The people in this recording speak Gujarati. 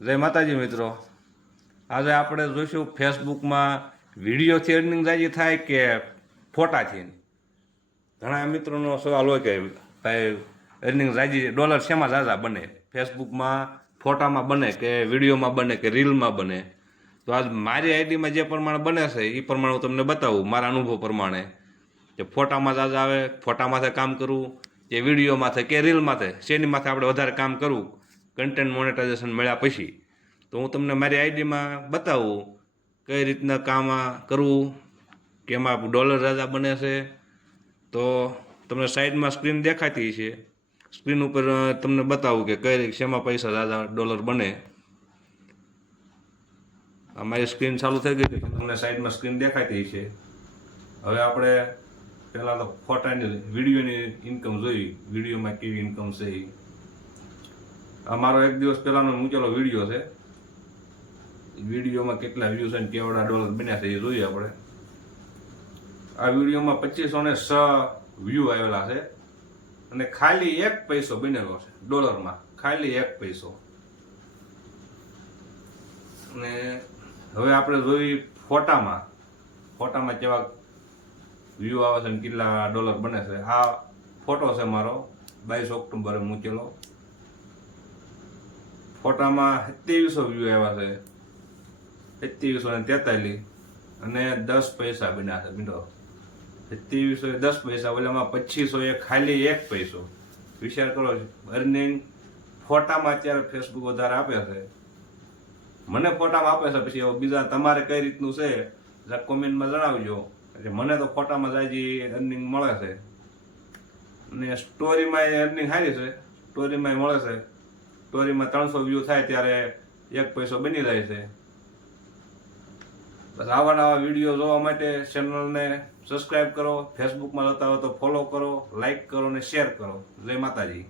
જય માતાજી મિત્રો, આજે આપણે જોઈશું ફેસબુકમાં વિડીયોથી અર્નિંગ જાજી થાય કે ફોટાથી. ઘણા મિત્રોનો સવાલ હોય કે ભાઈ અર્નિંગ જાજી ડોલર શેમાં ઝાઝા બને, ફેસબુકમાં ફોટામાં બને કે વિડીયોમાં બને કે રીલમાં બને. તો આજ મારી આઈડીમાં જે પ્રમાણે બને છે એ પ્રમાણે હું તમને બતાવું મારા અનુભવ પ્રમાણે કે ફોટામાં ઝાઝા આવે, ફોટામાંથી કામ કરવું કે વિડીયોમાંથી કે રીલમાંથી શેની માથે આપણે વધારે કામ કરવું કન્ટેન્ટ મોનેટાઇઝેશન મળ્યા પછી. તો હું તમને મારી આઈડીમાં બતાવું કઈ રીતના કામ કરવું કે એમાં ડોલર ઝાઝા બને છે. તો તમને સાઈડમાં સ્ક્રીન દેખાતી છે, સ્ક્રીન ઉપર તમને બતાવું કે કઈ શેમાં પૈસા ઝાઝા ડોલર બને. અમારી સ્ક્રીન ચાલુ થઈ ગઈ છે, તમને સાઈડમાં સ્ક્રીન દેખાતી છે. હવે આપણે પહેલાં તો ફોટાની વિડીયોની ઇન્કમ જોઈ, વિડીયોમાં કેવી ઇન્કમ છે એ. આ મારો એક દિવસ પહેલાંનો મૂકેલો વિડીયો છે. વિડીયોમાં કેટલા વ્યૂઝ અને કેવડા ડોલર બન્યા છે એ જોઈએ આપણે. આ વિડીયોમાં 2506 વ્યૂ આવેલા છે અને ખાલી 1 પૈસો બનેલો છે ડોલરમાં, ખાલી 1 પૈસો. અને હવે આપણે જોઈ ફોટામાં કેવા વ્યૂ આવે છે અને કેટલા ડોલર બને છે. આ ફોટો છે મારો 22 ઓક્ટોબરે મૂકેલો. ફોટામાં 2700 વ્યૂ આવ્યા છે, 2743 અને 10 પૈસા બન્યા છે મિત્રો. 2700 10 પૈસા, ઓલામાં 2500 એ ખાલી 1 પૈસો. વિચાર કરો, અર્નિંગ ફોટામાં અત્યારે ફેસબુક વધારે આપે છે. મને ફોટામાં આપે છે, પછી બીજા તમારે કઈ રીતનું છે જરા કોમેન્ટમાં જણાવજો. મને તો ફોટામાં જાજી અર્નિંગ મળે છે અને સ્ટોરીમાં અર્નિંગ સારી છે, સ્ટોરીમાં મળે છે. સ્ટોરીમાં 300 વ્યૂ થાય ત્યારે 1 પૈસો બની જાય છે. બસ આવા નવા વિડીયો જોવા માટે ચેનલને સબસ્ક્રાઈબ કરો, ફેસબુકમાં જોતા હો તો ફોલો કરો, લાઈક કરો અને શેર કરો. જય માતાજી.